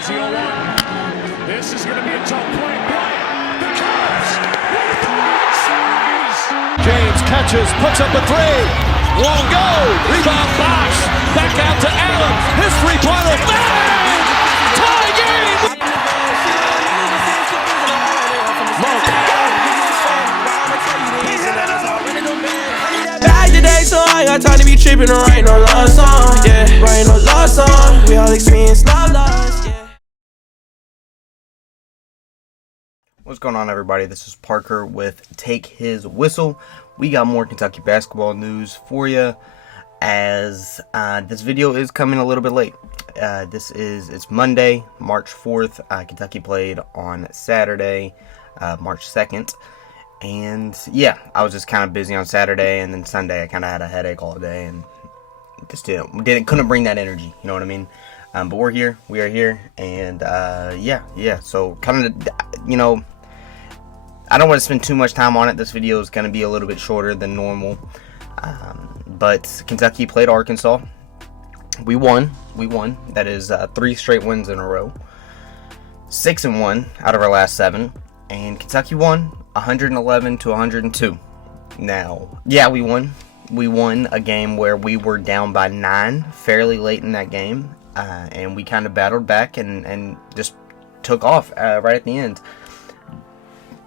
Here's the 0-1. This is going to be a tough play. Bryant, the Cavs with the right size. James catches, puts up a three. Won't go. Rebound box. Back out to Allen. His three-pointer. Bang! Tie game. Back today, so I got time to be tripping or writing no love song. Yeah, writing no love song. We all experience love loss. Yeah. What's going on, everybody? This is Parker with Take His Whistle. We got more Kentucky basketball news for you, as this video is coming a little bit late. It's Monday, March 4th. Kentucky played on Saturday, March 2nd. And yeah, I was just kind of busy on Saturday, and then Sunday I kind of had a headache all day, and just couldn't bring that energy. You know what I mean? But we are here, and yeah. So kind of, I don't want to spend too much time on it. This video is going to be a little bit shorter than normal. But Kentucky played Arkansas. We won. That is 3 straight wins in a row. 6-1 out of our last 7, and Kentucky won 111-102. Now, yeah, we won. We won a game where we were down by 9 fairly late in that game, and we kind of battled back and just took off right at the end.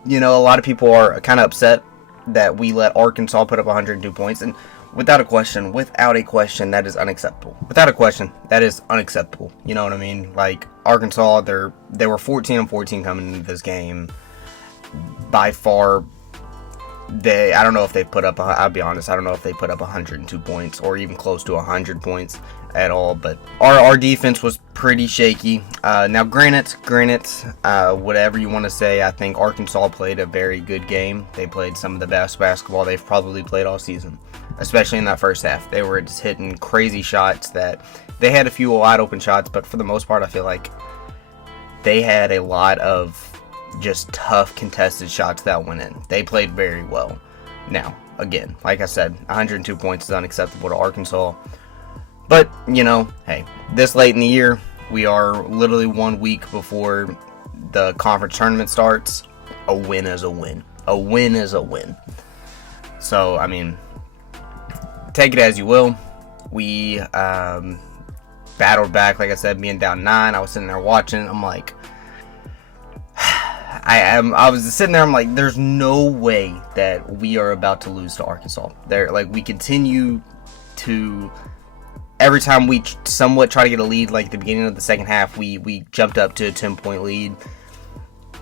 A lot of people are kind of upset that we let Arkansas put up 102 points, and without a question, that is unacceptable. Without a question, that is unacceptable. You know what I mean? Like, Arkansas, they were 14-14 coming into this game. By far, I don't know if they put up, I'll be honest, I don't know if they put up 102 points or even close to 100 points at all, but our defense was pretty shaky. Now, granted, whatever you want to say, I think Arkansas played a very good game. They played some of the best basketball they've probably played all season, especially in that first half. They were just hitting crazy shots. That they had a few wide open shots, but for the most part, I feel like they had a lot of just tough contested shots that went in. They played very well. Now, again, like I said, 102 points is unacceptable to Arkansas. But, hey, this late in the year, we are literally 1 week before the conference tournament starts. A win is a win. A win is a win. So, I mean, take it as you will. We battled back, like I said, being down 9. I was sitting there watching. I'm like, I was sitting there, I'm like, there's no way that we are about to lose to Arkansas. We continue to, every time we somewhat try to get a lead, like at the beginning of the second half, we jumped up to a 10-point lead,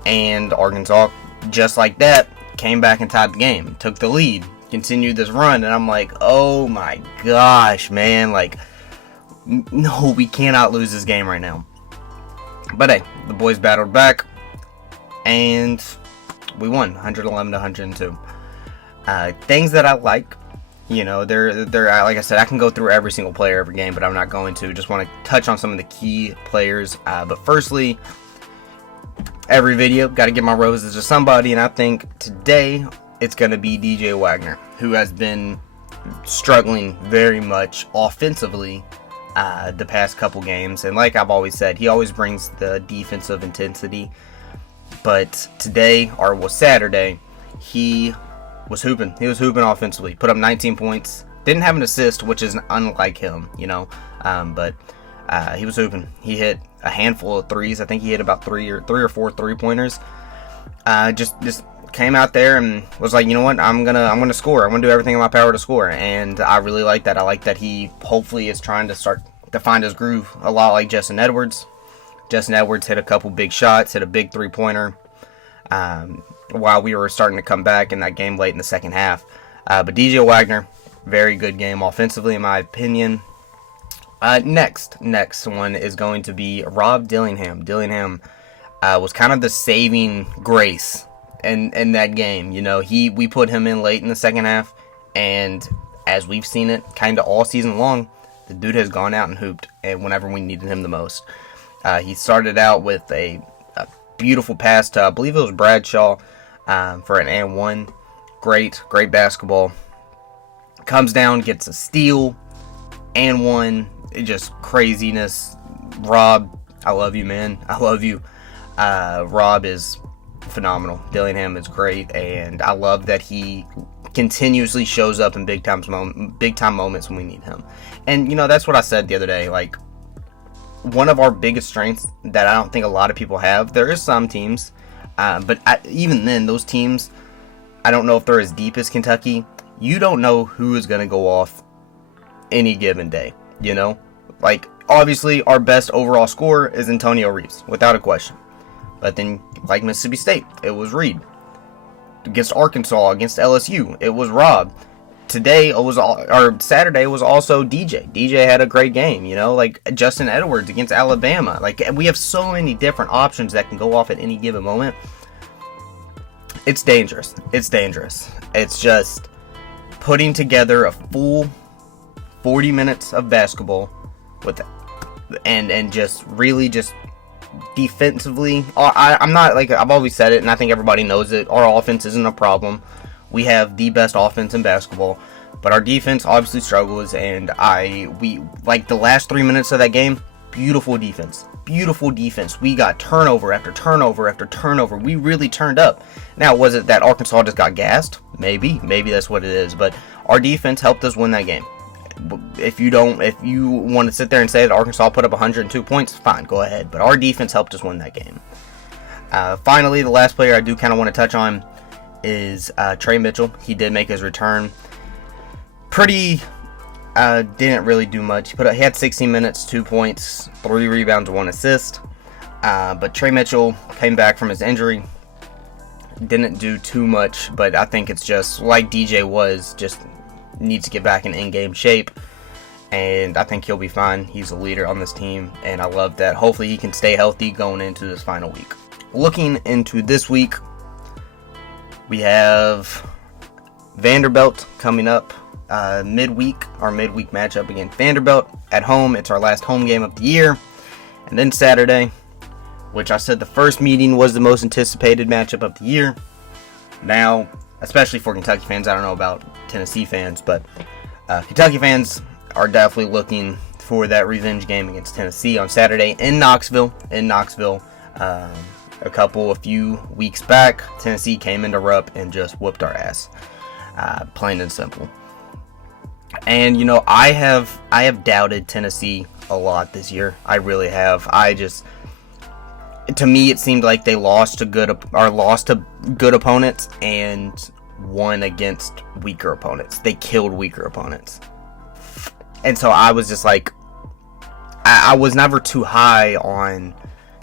and Arkansas, just like that, came back and tied the game, took the lead, continued this run, and I'm like, oh my gosh, man, like, no, we cannot lose this game right now. But hey, the boys battled back, and we won 111-102. Things that I like, they're like I said, I can go through every single player every game, but I'm not going to. Just want to touch on some of the key players. But firstly, every video, got to give my roses to somebody, and I think today it's going to be DJ Wagner, who has been struggling very much offensively the past couple games. And like I've always said, he always brings the defensive intensity. But today, or was Saturday, he was hooping. He was hooping offensively. Put up 19 points. Didn't have an assist, which is unlike him, but he was hooping. He hit a handful of threes. I think he hit about three or four three-pointers. Just came out there and was like, you know what? I'm gonna score. I'm gonna do everything in my power to score. And I really like that. I like that he hopefully is trying to start to find his groove, a lot like Justin Edwards. Justin Edwards hit a couple big shots, hit a big three-pointer while we were starting to come back in that game late in the second half. But DJ Wagner, very good game offensively, in my opinion. Next one is going to be Rob Dillingham. Dillingham was kind of the saving grace in that game. We put him in late in the second half, and as we've seen it kind of all season long, the dude has gone out and hooped, and whenever we needed him the most. He started out with a beautiful pass to, I believe it was Bradshaw, for an and one. Great basketball. Comes down, gets a steal, and one. Just craziness. Rob I love you, man. I love you. Rob is phenomenal. Dillingham is great, and I love that he continuously shows up in big time moments when we need him. And you know, that's what I said the other day. Like, one of our biggest strengths that I don't think a lot of people have. There is some teams, but even then, those teams, I don't know if they're as deep as Kentucky. You don't know who is going to go off any given day. You know, like, obviously our best overall scorer is Antonio Reeves, without a question. But then, like Mississippi State, it was Reed. Against Arkansas, against LSU, it was Rob. Saturday was also DJ. DJ had a great game, you know, like Justin Edwards against Alabama. Like, we have so many different options that can go off at any given moment. It's dangerous. It's dangerous. It's just putting together a full 40 minutes of basketball and just really just defensively. I'm not, like, I've always said it, and I think everybody knows it. Our offense isn't a problem. We have the best offense in basketball, but our defense obviously struggles, and we like the last 3 minutes of that game, beautiful defense. We got turnover after turnover after turnover. We really turned up. Now, was it that Arkansas just got gassed? Maybe that's what it is, but our defense helped us win that game. If you want to sit there and say that Arkansas put up 102 points, fine, go ahead, but our defense helped us win that game. Finally, the last player I do kind of want to touch on is Trey Mitchell. He did make his return. Didn't really do much. He had 16 minutes, 2 points, 3 rebounds, 1 assist. But Trey Mitchell came back from his injury. Didn't do too much, but I think it's just like DJ was, just needs to get back in in-game shape. And I think he'll be fine. He's a leader on this team, and I love that. Hopefully he can stay healthy going into this final week. Looking into this week, we have Vanderbilt coming up midweek, our midweek matchup against Vanderbilt at home. It's our last home game of the year. And then Saturday, which I said the first meeting was the most anticipated matchup of the year. Now, especially for Kentucky fans, I don't know about Tennessee fans, but Kentucky fans are definitely looking for that revenge game against Tennessee on Saturday in Knoxville. A few weeks back, Tennessee came into Rupp and just whooped our ass, plain and simple. And you know, I have doubted Tennessee a lot this year. I really have. To me, it seemed like they lost to good opponents and won against weaker opponents. They killed weaker opponents, and so I was just like, I was never too high on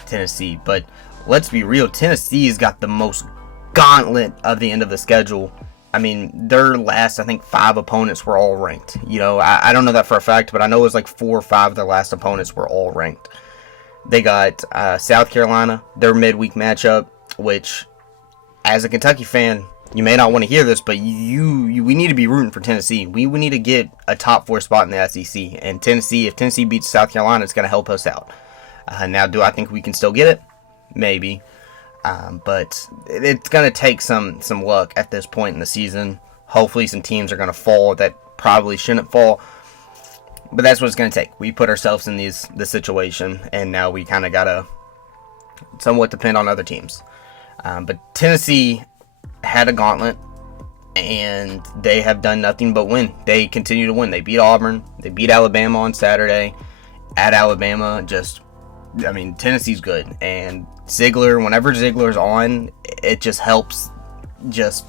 Tennessee, but let's be real, Tennessee's got the most gauntlet of the end of the schedule. I mean, their last, I think, 5 opponents were all ranked. You know, I don't know that for a fact, but I know it was like 4 or 5 of their last opponents were all ranked. They got South Carolina, their midweek matchup, which, as a Kentucky fan, you may not want to hear this, but we need to be rooting for Tennessee. We need to get a top 4 spot in the SEC. And Tennessee, if Tennessee beats South Carolina, it's going to help us out. Now, do I think we can still get it? Maybe. But it's going to take some luck at this point in the season. Hopefully some teams are going to fall that probably shouldn't fall. But that's what it's going to take. We put ourselves in this situation, and now we kind of got to somewhat depend on other teams. But Tennessee had a gauntlet, and they have done nothing but win. They continue to win. They beat Auburn. They beat Alabama on Saturday. At Alabama, Tennessee's good. And Ziegler, whenever Ziegler's on, it just helps just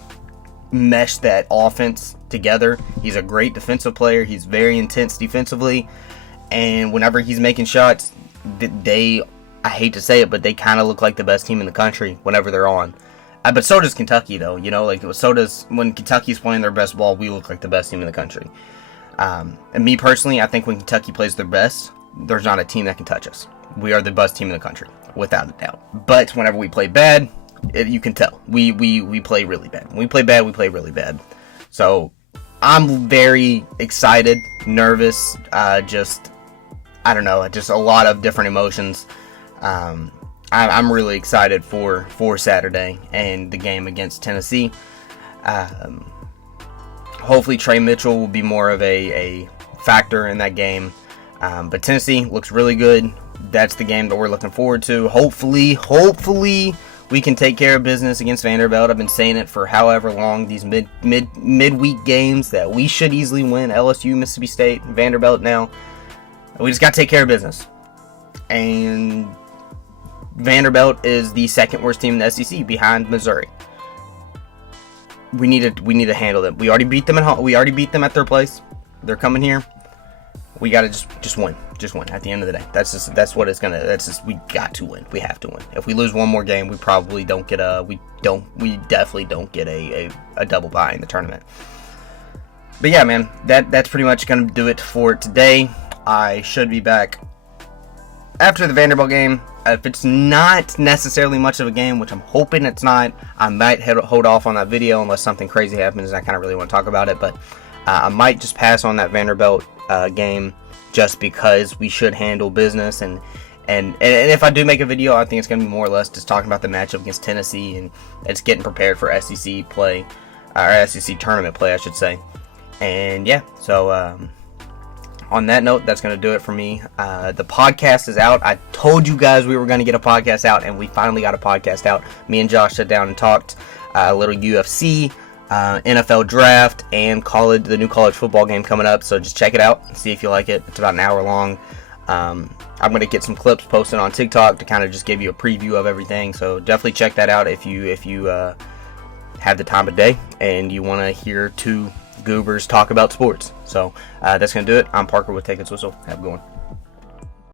mesh that offense together. He's a great defensive player. He's very intense defensively. And whenever he's making shots, I hate to say it, but they kind of look like the best team in the country whenever they're on. But so does Kentucky, though. You know, when Kentucky's playing their best ball, we look like the best team in the country. And me personally, I think when Kentucky plays their best, there's not a team that can touch us. We are the best team in the country, without a doubt. But whenever we play bad, you can tell. We play really bad. When we play bad, we play really bad. So I'm very excited, nervous, I don't know, just a lot of different emotions. I'm really excited for Saturday and the game against Tennessee. Hopefully Trey Mitchell will be more of a factor in that game. But Tennessee looks really good. that's the game that we're looking forward to. Hopefully, we can take care of business against Vanderbilt. I've been saying it for however long. These midweek games that we should easily win. LSU, Mississippi State, Vanderbilt now. We just got to take care of business. And Vanderbilt is the second worst team in the SEC behind Missouri. We need to handle them. We already beat them at home. We already beat them at their place. They're coming here. We gotta just win. Just win. At the end of the day, that's what it's gonna. We got to win. We have to win. If we lose one more game, we probably don't get we definitely don't get a double bye in the tournament. But yeah, man, that's pretty much gonna do it for today. I should be back after the Vanderbilt game. If it's not necessarily much of a game, which I'm hoping it's not, I might hold off on that video unless something crazy happens and I kind of really want to talk about it. But I might just pass on that Vanderbilt game just because we should handle business. And if I do make a video, I think it's going to be more or less just talking about the matchup against Tennessee and it's getting prepared for SEC play, or SEC tournament play, I should say. And yeah, so on that note, that's going to do it for me. The podcast is out. I told you guys we were going to get a podcast out, and we finally got a podcast out. Me and Josh sat down and talked a little UFC, NFL draft, and the new college football game coming up. So just check it out and see if you like it. It's about an hour long. I'm going to get some clips posted on TikTok to kind of just give you a preview of everything. So definitely check that out if you have the time of day and you want to hear two goobers talk about sports. So that's going to do it. I'm Parker with TakeHisWhistle. Have a good one.